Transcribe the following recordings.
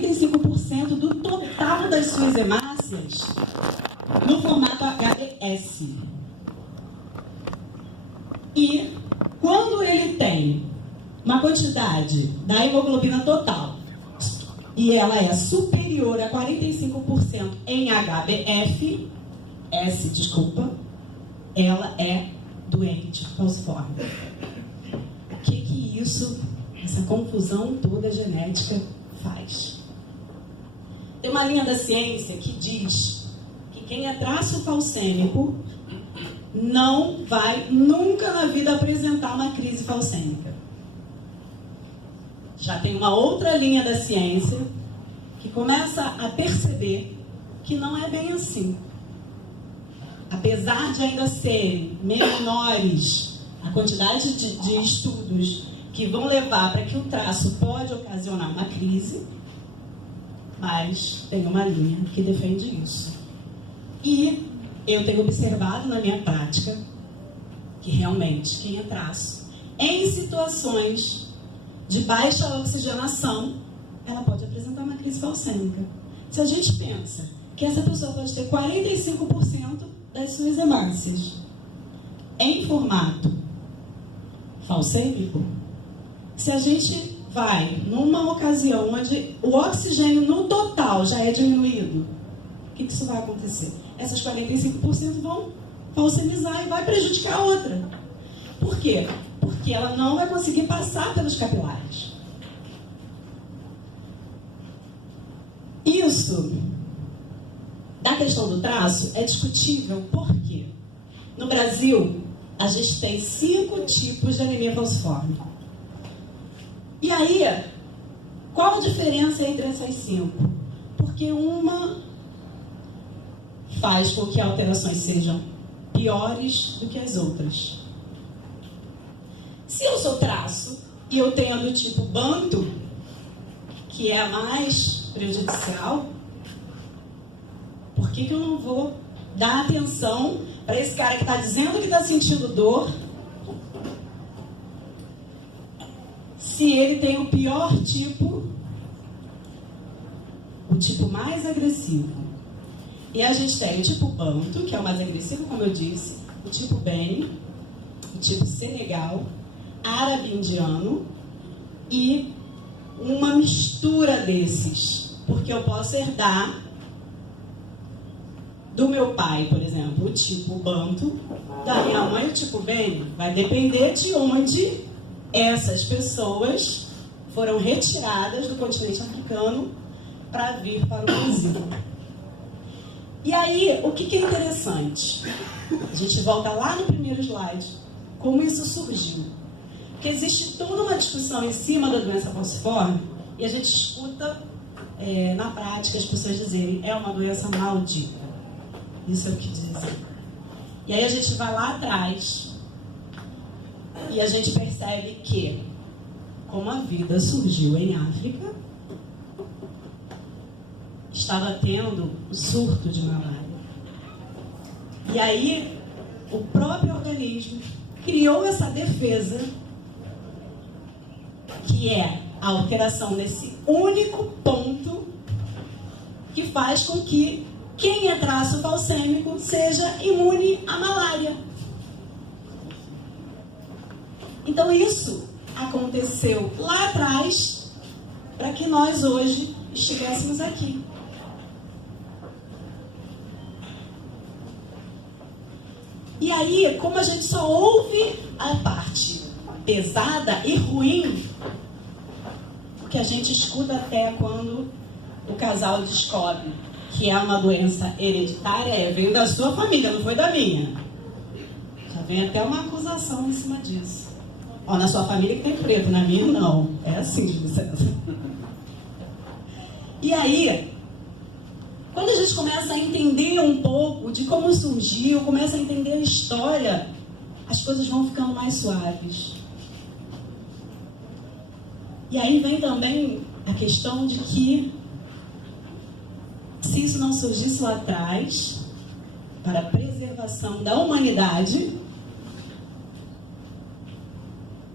45% do total das suas hemácias no formato HBS. E quando ele tem uma quantidade da hemoglobina total e ela é superior a 45% em HbF, ela é doente falciforme. O que isso, essa confusão toda genética faz? Tem uma linha da ciência que diz que quem é traço falcêmico não vai nunca na vida apresentar uma crise falcêmica. Já tem uma outra linha da ciência que começa a perceber que não é bem assim. Apesar de ainda serem menores a quantidade de estudos que vão levar para que o traço pode ocasionar uma crise, mas tem uma linha que defende isso. E eu tenho observado na minha prática que realmente quem é traço, em situações de baixa oxigenação, ela pode apresentar uma crise falcêmica. Se a gente pensa que essa pessoa pode ter 45% das suas hemácias em formato falcêmico, se a gente vai numa ocasião onde o oxigênio no total já é diminuído, o que isso vai acontecer? Essas 45% vão falcemizar e vai prejudicar a outra. Por quê? Porque ela não vai conseguir passar pelos capilares. Isso, da questão do traço, é discutível porque no Brasil a gente tem 5 tipos de anemia falciforme. E aí, qual a diferença entre essas 5? Porque uma faz com que alterações sejam piores do que as outras. Se eu sou traço e eu tenho a do tipo banto, que é a mais prejudicial, por que eu não vou dar atenção para esse cara que está dizendo que está sentindo dor, se ele tem o pior tipo, o tipo mais agressivo? E a gente tem o tipo banto, que é o mais agressivo, como eu disse, o tipo Beni, o tipo Senegal, árabe indiano e uma mistura desses, porque eu posso herdar do meu pai, por exemplo, o tipo banto, da minha mãe o tipo Beni. Vai depender de onde essas pessoas foram retiradas do continente africano para vir para o Brasil. E aí, o que é interessante? A gente volta lá no primeiro slide, como isso surgiu. Porque existe toda uma discussão em cima da doença falciforme e a gente escuta na prática as pessoas dizerem é uma doença maldita. Isso é o que dizem. E aí a gente vai lá atrás e a gente percebe que, como a vida surgiu em África, estava tendo o surto de malária. E aí, o próprio organismo criou essa defesa, que é a alteração desse único ponto que faz com que quem é traço falcêmico seja imune à malária. Então isso aconteceu lá atrás para que nós hoje estivéssemos aqui. E aí, como a gente só ouve a parte pesada e ruim, o que a gente escuta até quando o casal descobre que é uma doença hereditária, veio da sua família, não foi da minha. Já vem até uma acusação em cima disso. Ó, na sua família que tem preto, na minha não. É assim, licença. E aí, quando a gente começa a entender um pouco de como surgiu, começa a entender a história, as coisas vão ficando mais suaves. E aí vem também a questão de que, se isso não surgisse lá atrás, para a preservação da humanidade,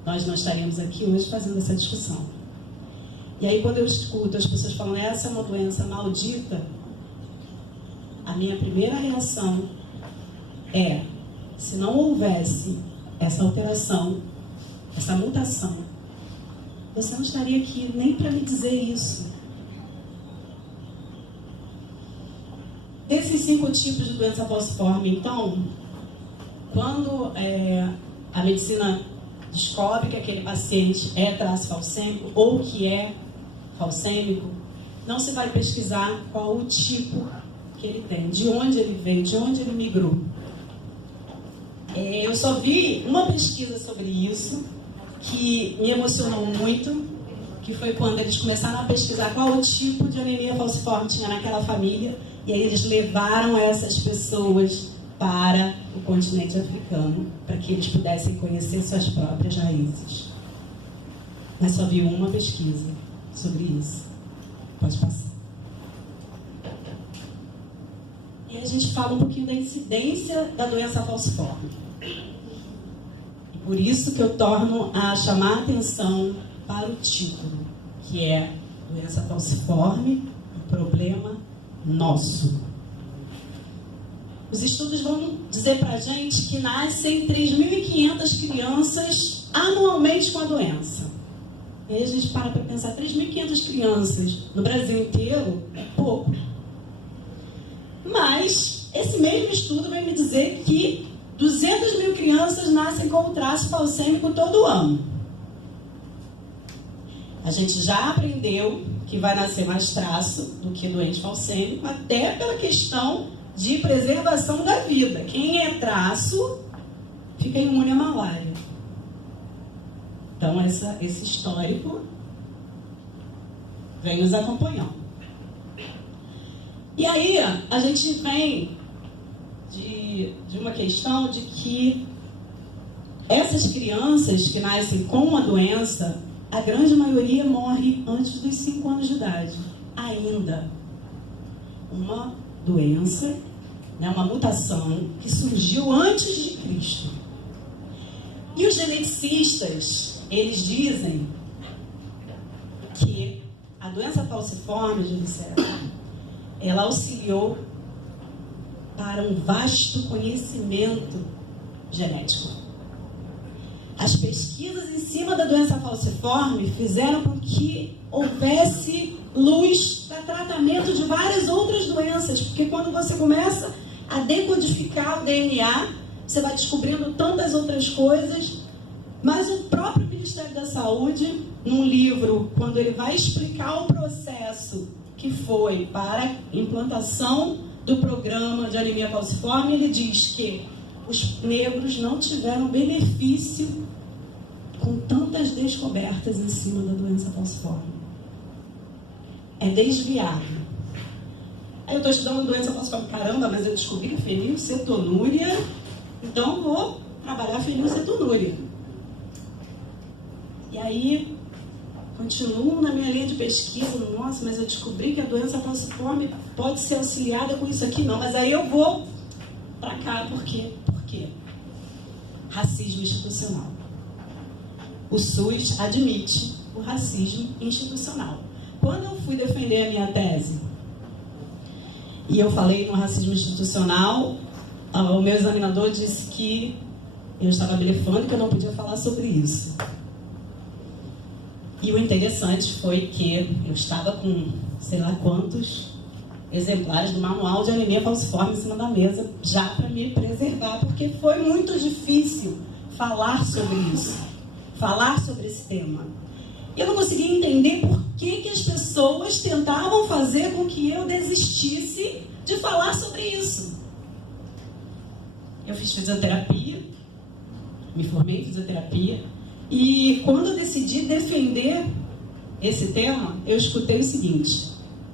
nós não estaríamos aqui hoje fazendo essa discussão. E aí, quando eu escuto as pessoas falando, essa é uma doença maldita, a minha primeira reação é, se não houvesse essa alteração, essa mutação, você não estaria aqui nem para me dizer isso. Desses 5 tipos de doença falciforme, então, quando a medicina descobre que aquele paciente é traço falcêmico ou que é falcêmico, não se vai pesquisar qual o tipo que ele tem, de onde ele veio, de onde ele migrou. Eu só vi uma pesquisa sobre isso, que me emocionou muito, que foi quando eles começaram a pesquisar qual o tipo de anemia falciforme tinha naquela família, e aí eles levaram essas pessoas para o continente africano, para que eles pudessem conhecer suas próprias raízes. Mas só vi uma pesquisa sobre isso. Pode passar. E a gente fala um pouquinho da incidência da doença falciforme. E por isso que eu torno a chamar a atenção para o título, que é doença falciforme, um problema nosso. Os estudos vão dizer para a gente que nascem 3.500 crianças anualmente com a doença. E aí a gente para pensar, 3.500 crianças no Brasil inteiro é pouco. Mas esse mesmo estudo vai me dizer que 200.000 crianças nascem com o traço falcêmico todo ano. A gente já aprendeu que vai nascer mais traço do que doente falcêmico, até pela questão de preservação da vida. Quem é traço fica imune à malária. Então, esse histórico vem nos acompanhando. E aí, a gente vem de uma questão de que essas crianças que nascem com uma doença, a grande maioria morre antes dos 5 anos de idade. Ainda. Uma doença, né, uma mutação que surgiu antes de Cristo. E os geneticistas, eles dizem que a doença falciforme, ela auxiliou para um vasto conhecimento genético. As pesquisas em cima da doença falciforme fizeram com que houvesse luz para tratamento de várias outras doenças, porque quando você começa a decodificar o DNA, você vai descobrindo tantas outras coisas, mas o próprio Ministério da Saúde, num livro, quando ele vai explicar o processo que foi para a implantação do programa de anemia falciforme, ele diz que os negros não tiveram benefício com tantas descobertas em cima da doença falciforme. É desviado. Aí eu estou estudando doença falciforme, caramba, mas eu descobri fenilcetonúria, então vou trabalhar fenilcetonúria. E aí, continuo na minha linha de pesquisa, nossa, mas eu descobri que a doença falciforme pode ser auxiliada com isso aqui, não, mas aí eu vou para cá, por quê? Por quê? Racismo institucional. O SUS admite o racismo institucional. Quando eu fui defender a minha tese, e eu falei no racismo institucional, o meu examinador disse que eu estava blefando e que eu não podia falar sobre isso. E o interessante foi que eu estava com sei lá quantos exemplares do manual de anemia falciforme em cima da mesa, já para me preservar, porque foi muito difícil falar sobre isso, falar sobre esse tema. Eu não conseguia entender por que as pessoas tentavam fazer com que eu desistisse de falar sobre isso. Eu fiz fisioterapia, me formei em fisioterapia, e quando eu decidi defender esse tema, eu escutei o seguinte: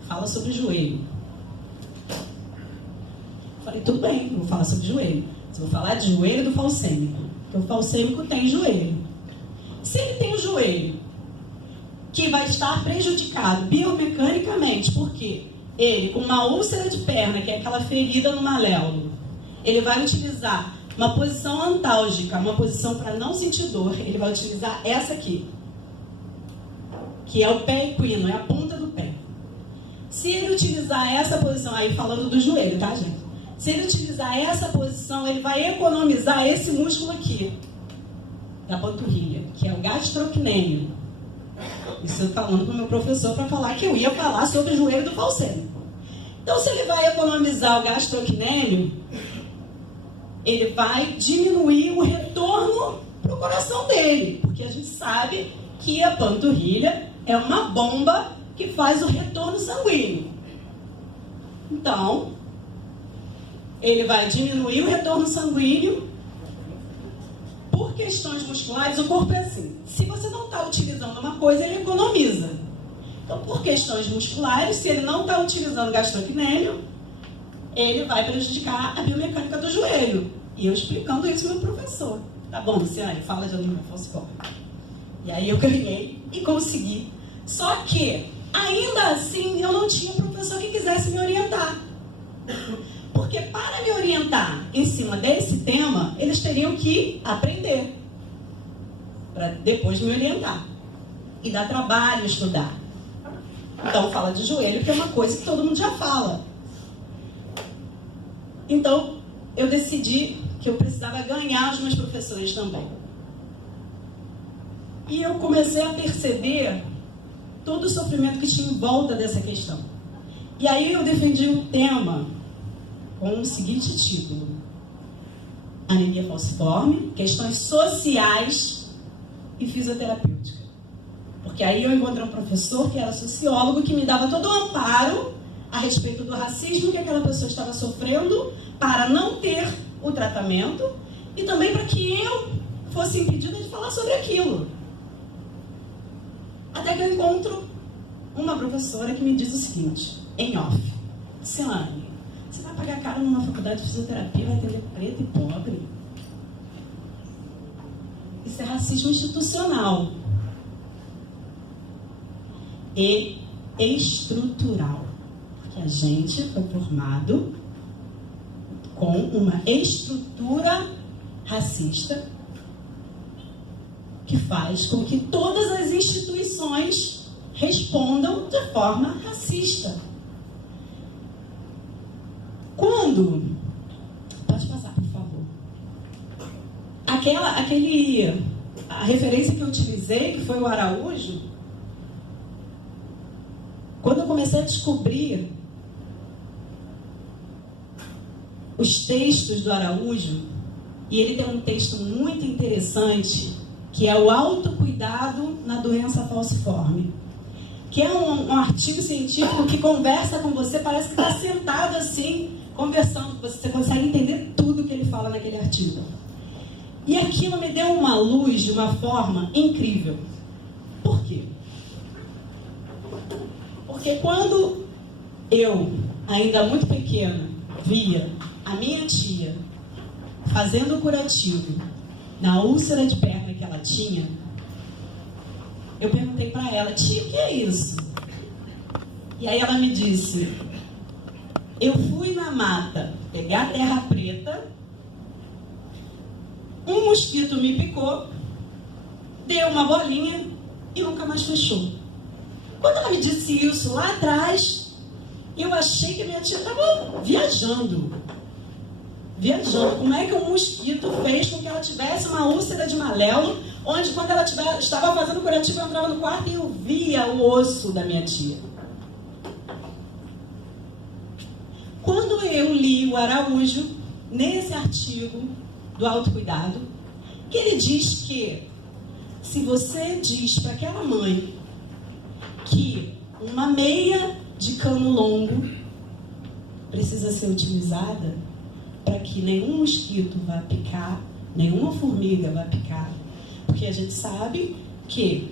fala sobre joelho. Falei, tudo bem, eu vou falar sobre joelho. Eu vou falar de joelho do falcêmico, porque o falcêmico tem joelho. Se ele tem o joelho que vai estar prejudicado biomecanicamente, porque ele, com uma úlcera de perna, que é aquela ferida no maléolo, ele vai utilizar uma posição antálgica, uma posição para não sentir dor, ele vai utilizar essa aqui. que é o pé equino, é a ponta do pé. Se ele utilizar essa posição, aí falando do joelho, tá, gente? Se ele utilizar essa posição, ele vai economizar esse músculo aqui, da panturrilha, que é o gastrocnêmio. Isso eu falando para o meu professor para falar que eu ia falar sobre o joelho do falsêmico. Então, se ele vai economizar o gastrocnêmio, ele vai diminuir o retorno para o coração dele, porque a gente sabe que a panturrilha é uma bomba que faz o retorno sanguíneo. Então, ele vai diminuir o retorno sanguíneo. Por questões musculares, o corpo é assim. Se você não está utilizando uma coisa, ele economiza. Então, por questões musculares, se ele não está utilizando o gastrocnêmio, ele vai prejudicar a biomecânica do joelho. E eu explicando isso ao meu professor. Tá bom, Luciane, fala de anemia falciforme. E aí eu ganhei e consegui. Só que, ainda assim, eu não tinha um professor que quisesse me orientar. Porque para me orientar em cima desse tema, eles teriam que aprender. Para depois me orientar. E dar trabalho, estudar. Então, fala de joelho, que é uma coisa que todo mundo já fala. Então, eu decidi que eu precisava ganhar os meus professores também. E eu comecei a perceber todo o sofrimento que tinha em volta dessa questão. E aí eu defendi um tema com o seguinte título: Anemia falciforme, questões sociais e fisioterapêutica. Porque aí eu encontrei um professor que era sociólogo, que me dava todo o amparo a respeito do racismo que aquela pessoa estava sofrendo para não ter o tratamento e também para que eu fosse impedida de falar sobre aquilo. Até que eu encontro uma professora que me diz o seguinte, em off: Luciane, você vai pagar caro numa faculdade de fisioterapia, vai atender preto e pobre? Isso é racismo institucional e estrutural. Porque a gente foi formado com uma estrutura racista que faz com que todas as instituições respondam de forma racista. Quando... Pode passar, por favor. A referência que eu utilizei, que foi o Araújo, quando eu comecei a descobrir os textos do Araújo, e ele tem um texto muito interessante, que é o autocuidado na doença falciforme, que é um artigo científico que conversa com você, parece que está sentado assim, conversando com você, você consegue entender tudo que ele fala naquele artigo. E aquilo me deu uma luz de uma forma incrível. Por quê? Porque quando eu, ainda muito pequena, via a minha tia fazendo o curativo na úlcera de perna que ela tinha, eu perguntei para ela: tia, o que é isso? E aí ela me disse: eu fui na mata pegar terra preta, um mosquito me picou, deu uma bolinha e nunca mais fechou. Quando ela me disse isso lá atrás, eu achei que a minha tia estava viajando. Como é que um mosquito fez com que ela tivesse uma úlcera de Malelo, onde quando ela estava fazendo curativo, eu entrava no quarto e eu via o osso da minha tia. Quando eu li o Araújo, nesse artigo do autocuidado, que ele diz que se você diz para aquela mãe que uma meia de cano longo precisa ser utilizada para que nenhum mosquito vá picar, nenhuma formiga vá picar, porque a gente sabe que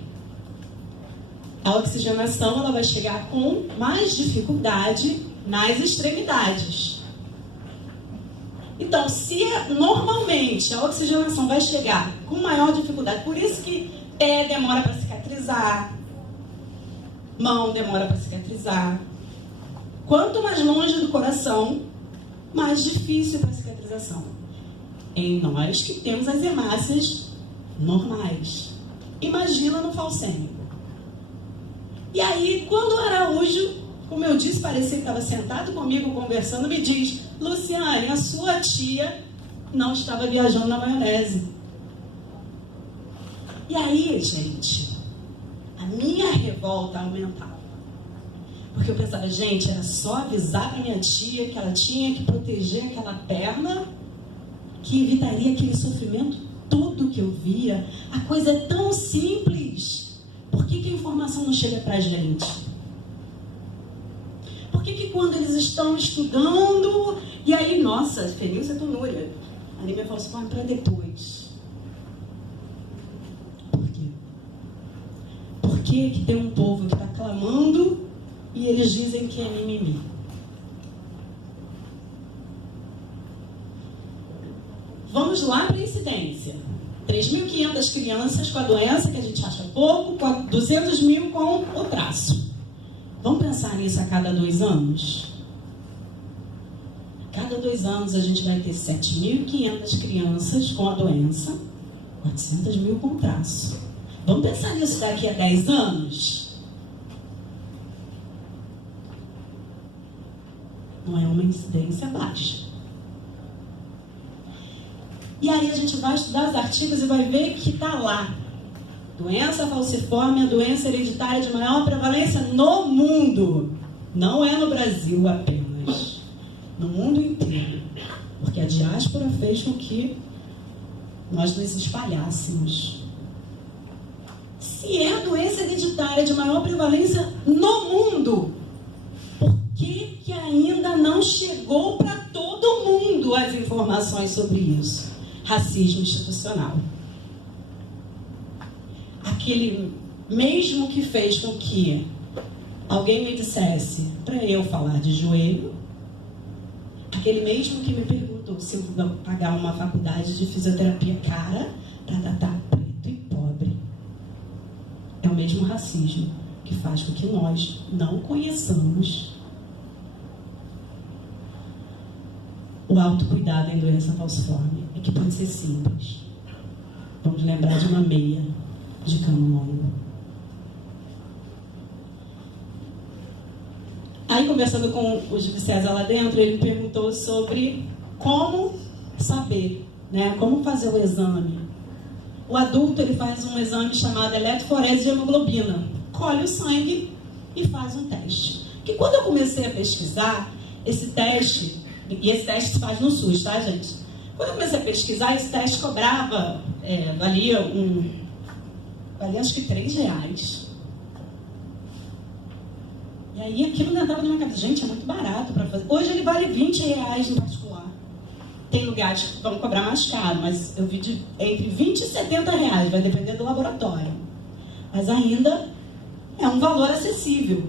a oxigenação ela vai chegar com mais dificuldade nas extremidades. Então, se normalmente a oxigenação vai chegar com maior dificuldade, por isso que pé demora para cicatrizar, mão demora para cicatrizar. Quanto mais longe do coração, mais difícil para a cicatrização. Em nós que temos as hemácias normais. Imagina no falcêmico. E aí, quando o Araújo, como eu disse, parecia que estava sentado comigo, conversando, me diz: Luciane, a sua tia não estava viajando na maionese. E aí, gente, a minha revolta aumentava. Porque eu pensava, gente, era só avisar para minha tia que ela tinha que proteger aquela perna, que evitaria aquele sofrimento todo que eu via. A coisa é tão simples. Por que a informação não chega para a gente? Por que quando eles estão estudando, e aí, nossa, fenilcetonúria, anemia falciforme para depois? Por quê? Por que tem um povo que está clamando e eles dizem que é mimimi? Vamos lá para a incidência. 3.500 crianças com a doença, que a gente acha pouco, 200 mil com o traço. Vamos pensar nisso a cada 2 anos? A cada 2 anos a gente vai ter 7.500 crianças com a doença, 400 mil com traço. Vamos pensar nisso daqui a 10 anos? Não é uma incidência baixa. E aí a gente vai estudar os artigos e vai ver que está lá. Doença falciforme é a doença hereditária de maior prevalência no mundo. Não é no Brasil apenas. No mundo inteiro. Porque a diáspora fez com que nós nos espalhássemos. Se é a doença hereditária de maior prevalência no mundo, por que ainda não chegou para todo mundo as informações sobre isso? Racismo institucional. Aquele mesmo que fez com que alguém me dissesse para eu falar de joelho, aquele mesmo que me perguntou se eu vou pagar uma faculdade de fisioterapia cara para tratar preto e pobre, é o mesmo racismo que faz com que nós não conheçamos o autocuidado em doença falciforme, e que pode ser simples. Vamos lembrar de uma meia de cano longo. Aí, conversando com o Júlio César lá dentro, ele perguntou sobre como saber, né? Como fazer o exame. O adulto, ele faz um exame chamado eletroforese de hemoglobina. Colhe o sangue e faz um teste. Que quando eu comecei a pesquisar, esse teste, e esse teste se faz no SUS, tá, gente? Quando eu comecei a pesquisar, esse teste cobrava, valia acho que R$3. E aí aquilo não entrava na minha cabeça. Gente, é muito barato para fazer. Hoje ele vale R$20 no particular. Tem lugares que vão cobrar mais caro, mas eu vi entre R$20 e R$70, vai depender do laboratório. Mas ainda é um valor acessível.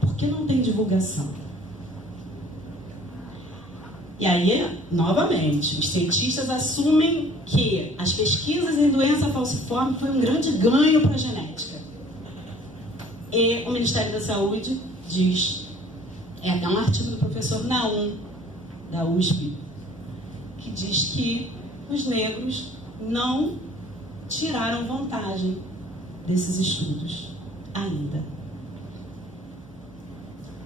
Por que não tem divulgação? E aí, novamente, os cientistas assumem que as pesquisas em doença falciforme foi um grande ganho para a genética. E o Ministério da Saúde diz, até um artigo do professor Naum, da USP, que diz que os negros não tiraram vantagem desses estudos ainda.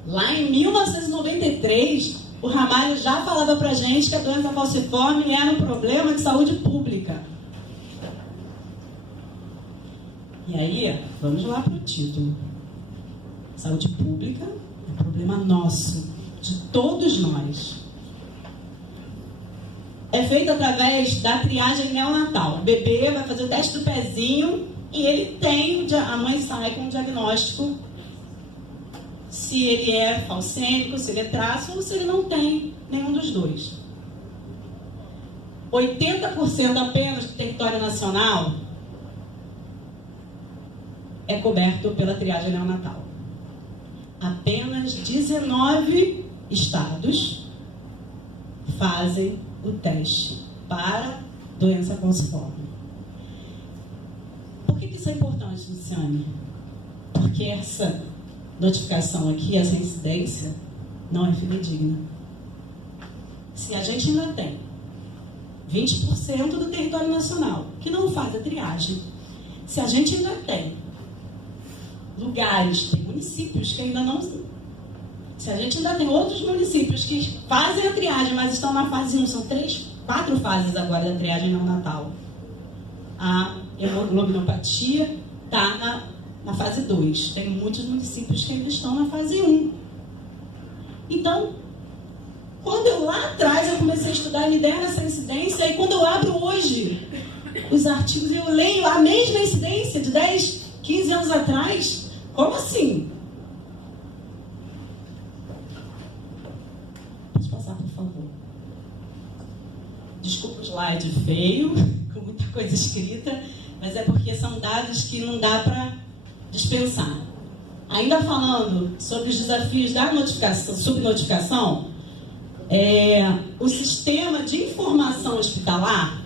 Lá em 1993, o Ramalho já falava pra gente que a doença falciforme era um problema de saúde pública. E aí, vamos lá para o título. Saúde pública é um problema nosso, de todos nós. É feito através da triagem neonatal. O bebê vai fazer o teste do pezinho e ele tem, a mãe sai com um diagnóstico se ele é falcêmico, se ele é traço ou se ele não tem nenhum dos dois. 80% apenas do território nacional é coberto pela triagem neonatal. Apenas 19 estados fazem o teste para doença falciforme. Por que isso é importante, Luciane? Porque essa notificação aqui, essa incidência, não é fidedigna. Se a gente ainda tem 20% do território nacional que não faz a triagem, se a gente ainda tem lugares, tem municípios que ainda não... Se a gente ainda tem outros municípios que fazem a triagem, mas estão na fase 1, são 3, 4 fases agora da triagem neonatal. A hemoglobinopatia está na fase 2. Tem muitos municípios que ainda estão na fase 1. Então, quando eu lá atrás eu comecei a estudar, me deram essa incidência, e quando eu abro hoje os artigos, eu leio a mesma incidência de 10, 15 anos atrás. Como assim? Pode passar, por favor. Desculpa o slide feio, com muita coisa escrita, mas é porque são dados que não dá para dispensar. Ainda falando sobre os desafios da notificação, subnotificação, o sistema de informação hospitalar,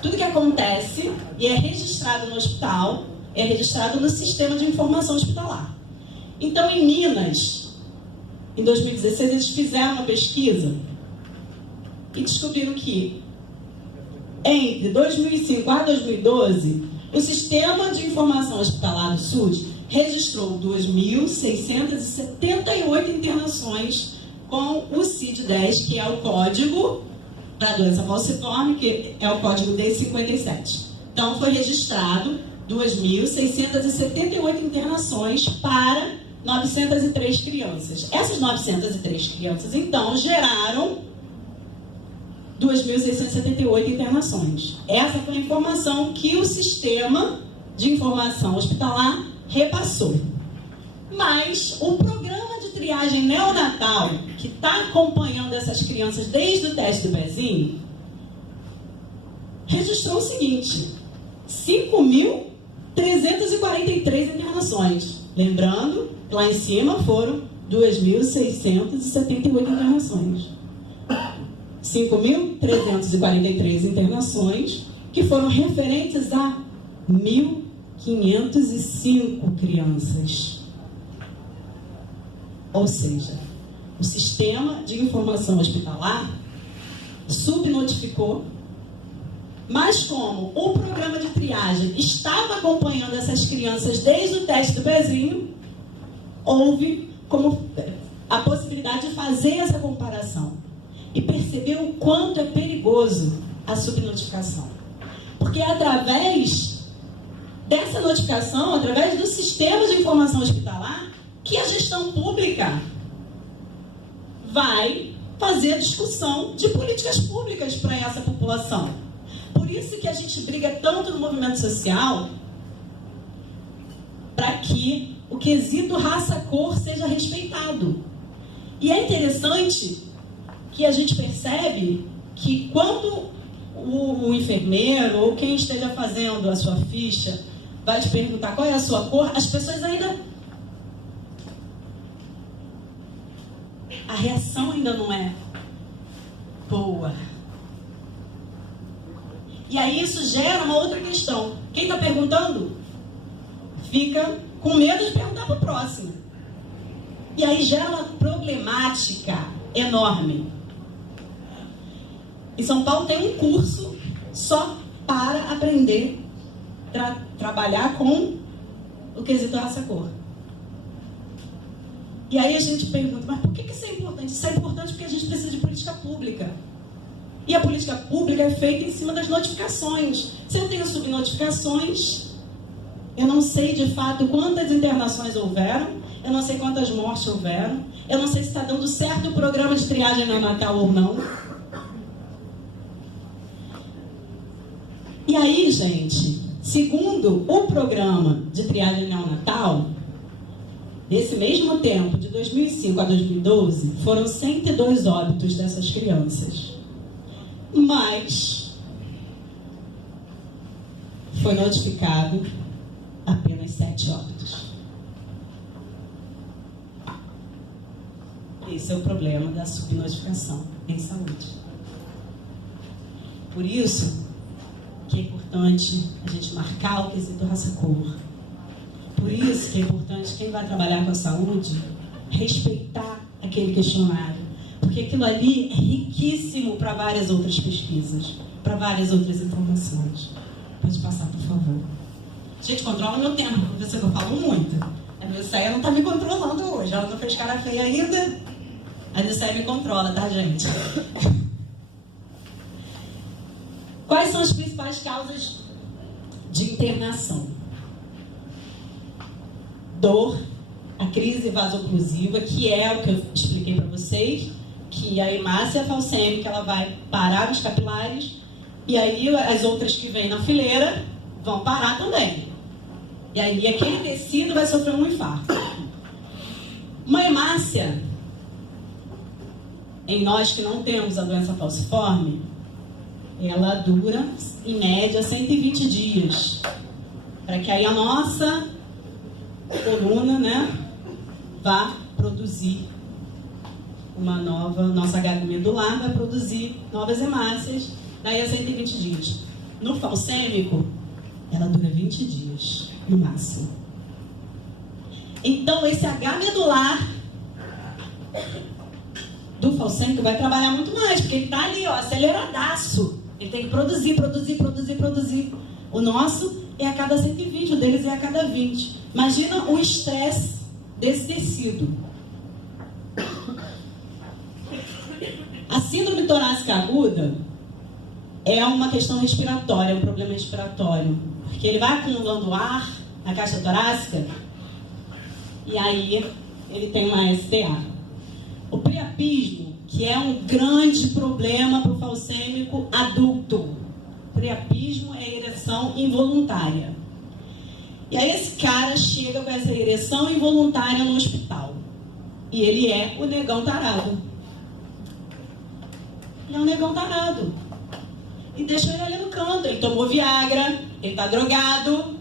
tudo que acontece e é registrado no hospital, é registrado no sistema de informação hospitalar. Então, em Minas, em 2016, eles fizeram uma pesquisa e descobriram que, entre 2005 a 2012, o sistema de informação hospitalar do SUS registrou 2.678 internações com o CID-10, que é o código da doença falciforme, que é o código D57. Então, foi registrado 2.678 internações para 903 crianças. Essas 903 crianças, então, geraram 2.678 internações. Essa foi a informação que o sistema de informação hospitalar repassou. Mas o programa de triagem neonatal, que está acompanhando essas crianças desde o teste do pezinho, registrou o seguinte: 5.343 internações. Lembrando, lá em cima foram 2.678 internações. 5.343 internações que foram referentes a 1.505 crianças. Ou seja, o sistema de informação hospitalar subnotificou, mas como o programa de triagem estava acompanhando essas crianças desde o teste do pezinho, houve como a possibilidade de fazer essa comparação e perceber o quanto é perigoso a subnotificação. Porque é através dessa notificação, através do sistema de informação hospitalar, que a gestão pública vai fazer a discussão de políticas públicas para essa população. Por isso que a gente briga tanto no movimento social para que o quesito raça-cor seja respeitado. E é interessante que a gente percebe que quando o enfermeiro ou quem esteja fazendo a sua ficha vai te perguntar qual é a sua cor, as pessoas ainda... A reação ainda não é boa. E aí isso gera uma outra questão. Quem está perguntando fica com medo de perguntar para o próximo. E aí gera uma problemática enorme. Em São Paulo tem um curso só para aprender a trabalhar com o quesito raça-cor. E aí a gente pergunta, mas por que isso é importante? Isso é importante porque a gente precisa de política pública. E a política pública é feita em cima das notificações. Se eu tenho subnotificações, eu não sei de fato quantas internações houveram, eu não sei quantas mortes houveram, eu não sei se está dando certo o programa de triagem neonatal ou não. E aí, gente, segundo o programa de triagem neonatal, nesse mesmo tempo, de 2005 a 2012, foram 102 óbitos dessas crianças. Mas foi notificado apenas 7 óbitos. Esse é o problema da subnotificação em saúde. Por isso que é importante a gente marcar o quesito raça-cor. Por isso que é importante quem vai trabalhar com a saúde respeitar aquele questionário. Porque aquilo ali é riquíssimo para várias outras pesquisas, para várias outras informações. Pode passar, por favor. Gente, controla o meu tempo, porque eu falo muito. A Nilceia não está me controlando hoje. Ela não fez cara feia ainda. A Nilceia me controla, tá, gente? Quais são as principais causas de internação? Dor, a crise vasoclusiva, que é o que eu expliquei para vocês, que a hemácia falcêmica ela vai parar nos capilares e aí as outras que vêm na fileira vão parar também. E aí aquele tecido vai sofrer um infarto. Uma hemácia, em nós que não temos a doença falciforme, ela dura, em média, 120 dias. Para que aí a nossa coluna, né, vá produzir uma nova, nossa gaga medular vai produzir novas hemácias, daí a 120 dias. No falcêmico, ela dura 20 dias, no máximo. Então, esse H medular do falcêmico vai trabalhar muito mais, porque ele está ali, ó, aceleradaço. Ele tem que produzir. O nosso é a cada 120, o deles é a cada 20. Imagina o estresse desse tecido. A síndrome torácica aguda é uma questão respiratória, é um problema respiratório. Porque ele vai acumulando ar na caixa torácica e aí ele tem uma STA. O priapismo, que é um grande problema para o falcêmico adulto. Priapismo é ereção involuntária. E aí esse cara chega com essa ereção involuntária no hospital. E ele é o negão tarado. Ele é um negão tarado. E deixa ele ali no canto. Ele tomou Viagra, ele está drogado.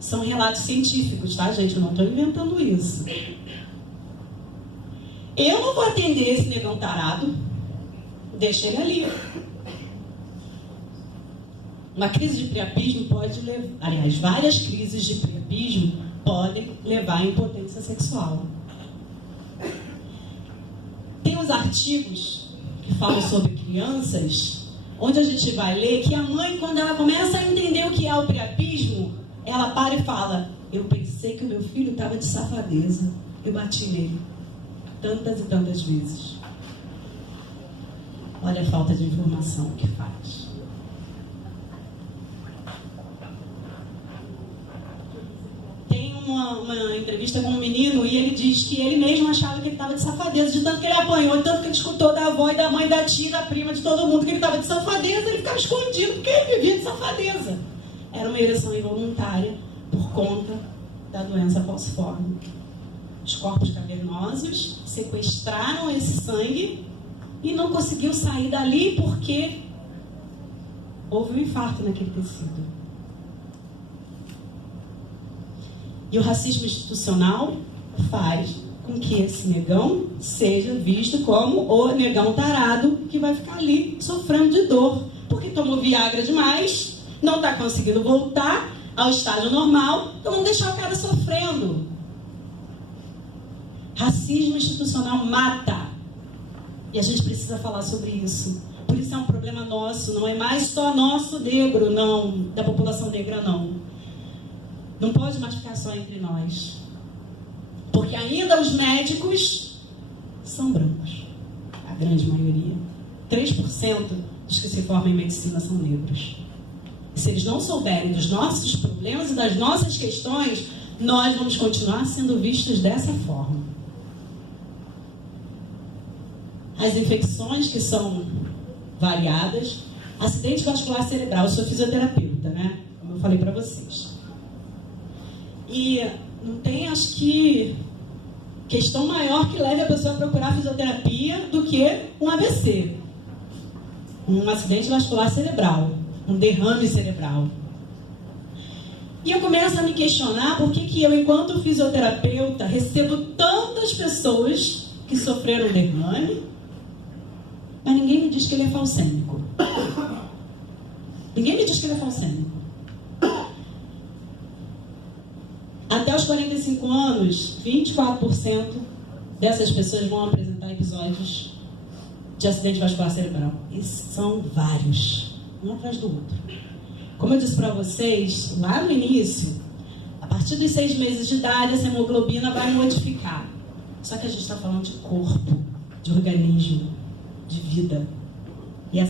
São relatos científicos, tá, gente? Eu não estou inventando isso. Eu não vou atender esse negão tarado. Deixa ele ali. Uma crise de priapismo pode levar... Aliás, várias crises de priapismo podem levar à impotência sexual. Tem uns artigos que falam sobre crianças, onde a gente vai ler que a mãe, quando ela começa a entender o que é o priapismo, ela para e fala: eu pensei que o meu filho estava de safadeza. Eu bati nele tantas e tantas vezes. Olha a falta de informação que faz. Tem uma entrevista com um menino e ele diz que ele mesmo achava que ele estava de safadeza, de tanto que ele apanhou, de tanto que ele escutou da avó e da mãe, da tia, da prima, de todo mundo que ele estava de safadeza, ele ficava escondido porque ele vivia de safadeza. Era uma ereção involuntária por conta da doença falciforme. Os corpos cavernosos sequestraram esse sangue e não conseguiu sair dali porque houve um infarto naquele tecido. E o racismo institucional faz com que esse negão seja visto como o negão tarado que vai ficar ali sofrendo de dor, porque tomou Viagra demais, não está conseguindo voltar ao estágio normal, então vamos deixar o cara sofrendo. Racismo institucional mata. E a gente precisa falar sobre isso. Por isso é um problema nosso, não é mais só nosso negro, não, da população negra, não. Não pode mais ficar só entre nós. Porque ainda os médicos são brancos. A grande maioria. 3% dos que se formam em medicina são negros. E se eles não souberem dos nossos problemas e das nossas questões, nós vamos continuar sendo vistos dessa forma. As infecções que são variadas, acidente vascular cerebral, eu sou fisioterapeuta, né? Como eu falei para vocês. E não tem, acho que, questão maior que leve a pessoa a procurar fisioterapia do que um AVC. Um acidente vascular cerebral, um derrame cerebral. E eu começo a me questionar por que eu, enquanto fisioterapeuta, recebo tantas pessoas que sofreram derrame, mas ninguém me diz que ele é falcêmico. Ninguém me diz que ele é falcêmico. Até os 45 anos, 24% dessas pessoas vão apresentar episódios de acidente vascular cerebral. E são vários, um atrás do outro. Como eu disse para vocês, lá no início, a partir partir dos 6 meses de idade, essa hemoglobina vai modificar. Só que a gente está falando de corpo, de organismo, de vida.